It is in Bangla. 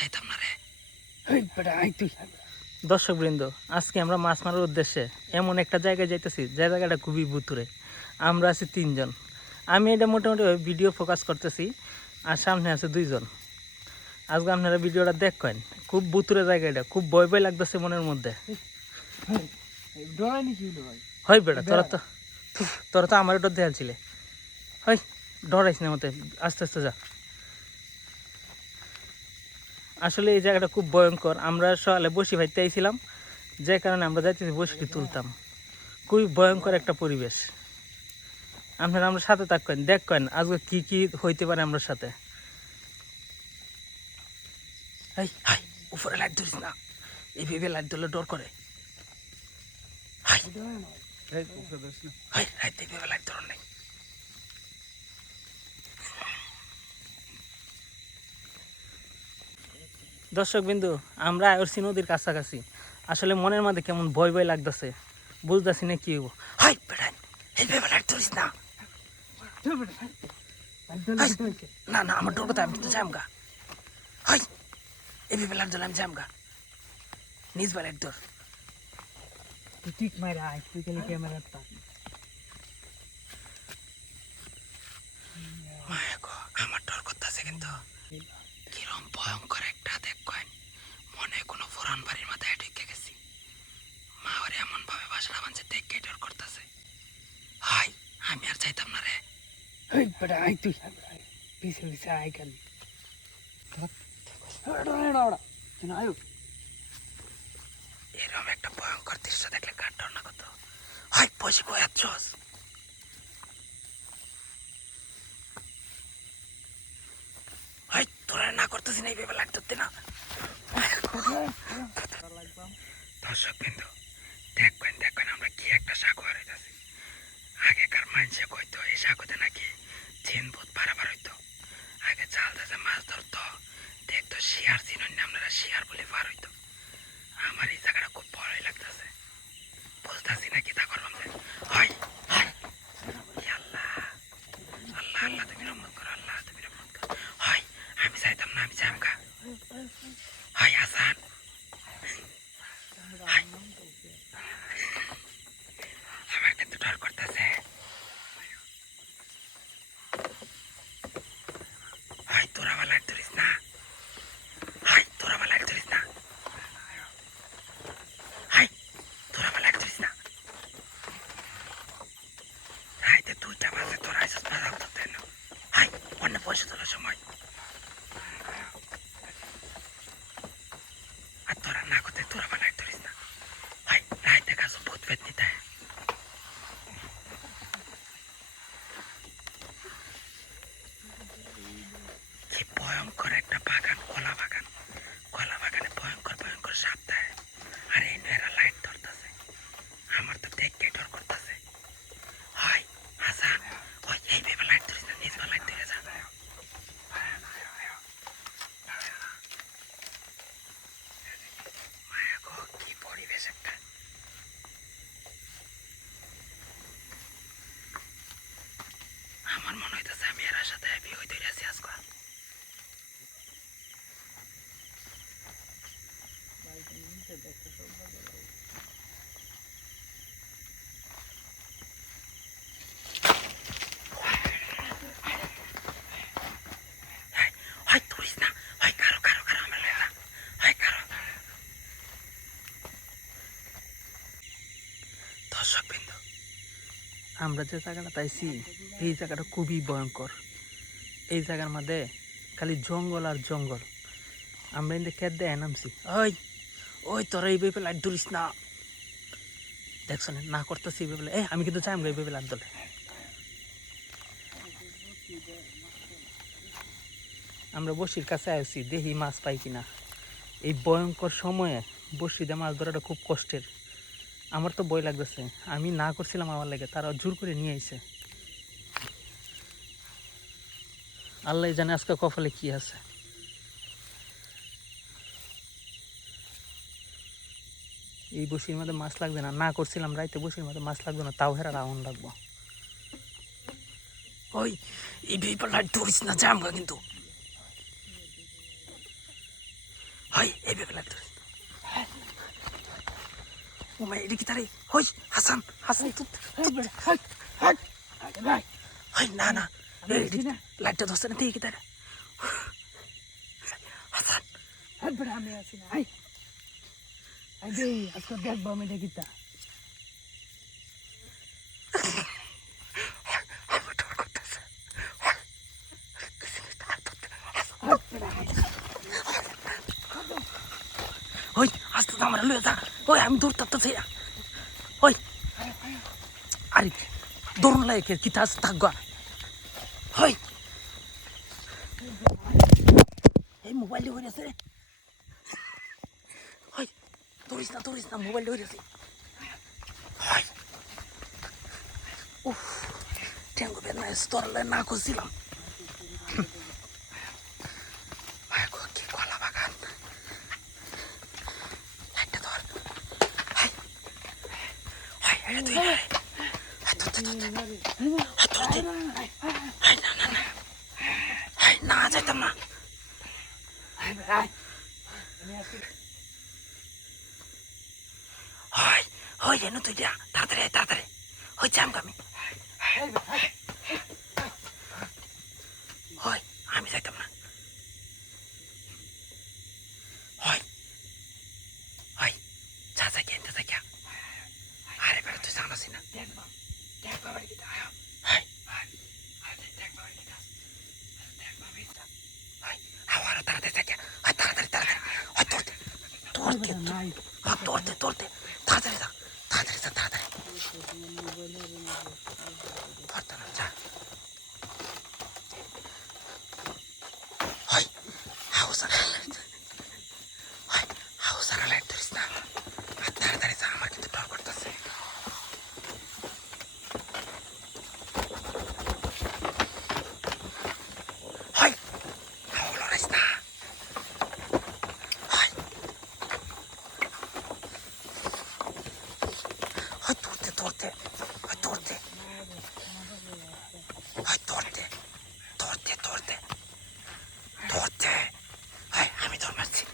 চাইতাম না রে। দর্শক বৃন্দ, আজকে আমরা মাছ মারার উদ্দেশ্যে এমন একটা জায়গায় যাইতেছি যে জায়গাটা খুবই ভুতুরে। আমরা আছি 3 জন। আমি এটা মোটামুটি ভিডিও ফোকাস করতেছি, আর সামনে আছে 2 জন। আজকে আপনারা ভিডিওটা দেখেন, খুব ভুতুরে জায়গা, এটা খুব ভয় ভয় লাগতেছে মনের মধ্যে। হয় বেটা, তোরা তো আমার ডর দেয়াল ছিলে। হয় ডরাইস না মতে, আস্তে আস্তে যা। আসলে এই জায়গাটা খুব ভয়ঙ্কর। আমরা সকালে বসি ভাইতে আইছিলাম, যে কারণে আমরা যাইতেছি বসিটি তুলতাম। খুবই ভয়ঙ্কর একটা পরিবেশ। আপনারা আমরা সাথে থাকেন, দেখেন আজকে কি কি হইতে পারে আমরা সাথে। হাই হাই, উপরে লাইট ধরিস না, এই ভেবে লাইট ধরলে ডর করে। হাই হাই, লাইট ভেবে লাইট ধরন নাই। দর্শক বিন্দু, আমরা আয়রসি নদীর কাছাকাছি। আসলে মনের মধ্যে কেমন ভয় ভয় লাগতেছে, বুঝতেছি না কি হইব। হাই বেড়াই, এই ভেবে লাইট ধরিস না। না না, আমার ডর কথা, আমি তো জামগা। হাই, এই ভেবে লাইট ধরলে আমি জামগা। নিজ বা লাইট ধর। ঠিক মাইরা আয়, তুই গেলে ক্যামেরা তা আমার ডর করতেছে কিন্তু। কিরম ভয়ঙ্কর একটা দেখেন, মনে কোনো পুরান বাড়ির মাথায় ঢুকে গেছি। মা ওরে এমন ভাবে বাসা বাঁধছে দেখে ডর করতেছে। হাই, আমি আর চাইতাম না রে। হেই বেটা আয়, তুই পিছে পিছে আয় খালি। আয়ো এরকম একটা ভয়ঙ্কর দৃশ্য দেখলে কার ডর না কত। হাই বসে বই আছস। হাই, তোরা না করতেছি না, এই ভেবে লাইট ধরতে না। দর্শক বিন্দু, দেখবেন আমরা কি একটা সাগু হারাইতেছি। আগেকার মানুষে কইতো এই সাগরে নাকি জিন ভূত বাড়াবার হইতো। আগে জাল দিয়ে মাছ ধরতো, দেখতো শিয়ার চিনুন না, আপনারা শিয়ার বলে পার হইতো। আমার এই জায়গাটা খুব ভয় লাগতেছে, বুঝতেছি না কি তা করলাম। হয় হাই, আল্লাহ আল্লাহ আল্লাহ, তুমি রহমত করো, আল্লাহ তুমি রহমত করো। হয়, আমি চাইতাম না, আমি জামগা। হয় হাসান, আমার কিন্তু ডর করতেছে। হয় তোরা আবার লাইট ধরিস না। হাই, তোরা আবার লাইট ধরিস না। হাই, তোরা আবার লাইট ধরিস না। রাইতে 2টা বাজে, তোরা আইসস মাথা ধরতে না। হাই, অন্য পয়সা তোলার সময়। আর তোরা না করতে, তোরা আবার লাইট ধরিস না। হাই, রাইতে কাজ ভূত পেট নিতে হয়। কি ভয়ঙ্কর একটা বাগান, কলা বাগান। কলা বাগানে ভয়ঙ্কর ভয়ঙ্কর সাপ দেয়, আর এই মেয়েরা লাইট ধরতেছে। আমার তো দেখে ডর করতেছে। হয় হাসান, ওই এই ভেবে লাইট ধরিস না, নিজ লাইট ধরে যা। মায়া গো, কি পরিবেশ একটা। আমার মনে হইতেছে আমি এর সাথে হ্যাপি হইতে আছি আজকে। হয় ধরিস না, হয় কারো কারো কারো আমার লেলা, হয় কারো। দর্শক বিন্দু, আমরা যে জায়গাটা পাইছি, এই জায়গাটা খুবই ভয়ঙ্কর। এই জায়গার মধ্যে খালি জঙ্গল আর জঙ্গল। আমরা কিন্তু খেত দেয় নামছি। ওই ওই তোরা এই ভেবে লাইট ধরিস না, দেখছ না করতেছি এই ভেবে। আমি কিন্তু চাই এই ভেবে লাইট ধরে। আমরা বসির কাছে আসছি, দেখি মাছ পাই কিনা। এই ভয়ঙ্কর সময়ে বসি দিয়ে মাছ ধরাটা খুব কষ্টের। আমার তো ভয় লাগতেছে, আমি না করছিলাম আমার লাগে, তারা জোর করে নিয়ে আইছে। আল্লাহ জানে আজকে কপালে কি আছে। এই বসির মধ্যে মাছ লাগবে না, না করছিলাম রাইতে বসির মধ্যে মাছ লাগবে না, তাও হেরা রাউন্ড লাগবো। ওই এই ভেবে লাইট ধরিস না, জামগা কিন্তু। হয় এই বেগে লাগতো ও মাই এদিকে তারে হই হাসান হাসান ভাই হয় না না আমি আছি না। লাইটটা ধরছে না ঠিক তারা হাসান হাত বেড়া আমি আছি না আই আই দে আজকে দেখবো আমি দেখিতা আমার ডর করতেছে হাত বেড়া ওই আস্তে আমার লয়ে যা ওই আমি দৌড় তাড়তেছি ওই আরে দৌড় লাগে কি তাস থাকবা ওই এই মোবাইল হয়ে গেছে ওই দৌড়িস না মোবাইল হয়ে গেছে ওই উফ টেঙ্গু বেদনা স্তরলে না খুঁজছিলাম কি কলা বাগান লাইটটা ধর হাই হাই এটা তুই না যাইতাম না হয় হয় যেন তুই যা তাড়াতাড়ি তাড়াতাড়ি হয় যাম আমি হয় আমি যাইতাম না হয় হয় যা যা কিনতে থাকি আরে বেড়া তুই জানাসি না দেখবা দেখবা বাড়ি কিটা আয় হয় দেখবা বাড়ি কিটা দেখবা বাড়ি কিটা হাওয়ার তাড়াতাড়ি থাকি হয় তাড়াতাড়ি তাড়াতাড়ি হয় তোরতে তোরতে নাই হয় তোরতে তাড়াতাড়ি যা তাড়াতাড়ি পারতাম না যা হয় হাউসারা লাইট ধরিস না আর তাড়াতাড়ি যা আমার কিন্তু ডর করতেছে হয় হাওয়া লড়াইস না হয় হয় তোরতে হয় তোরতে হয় আমি ধর মারছি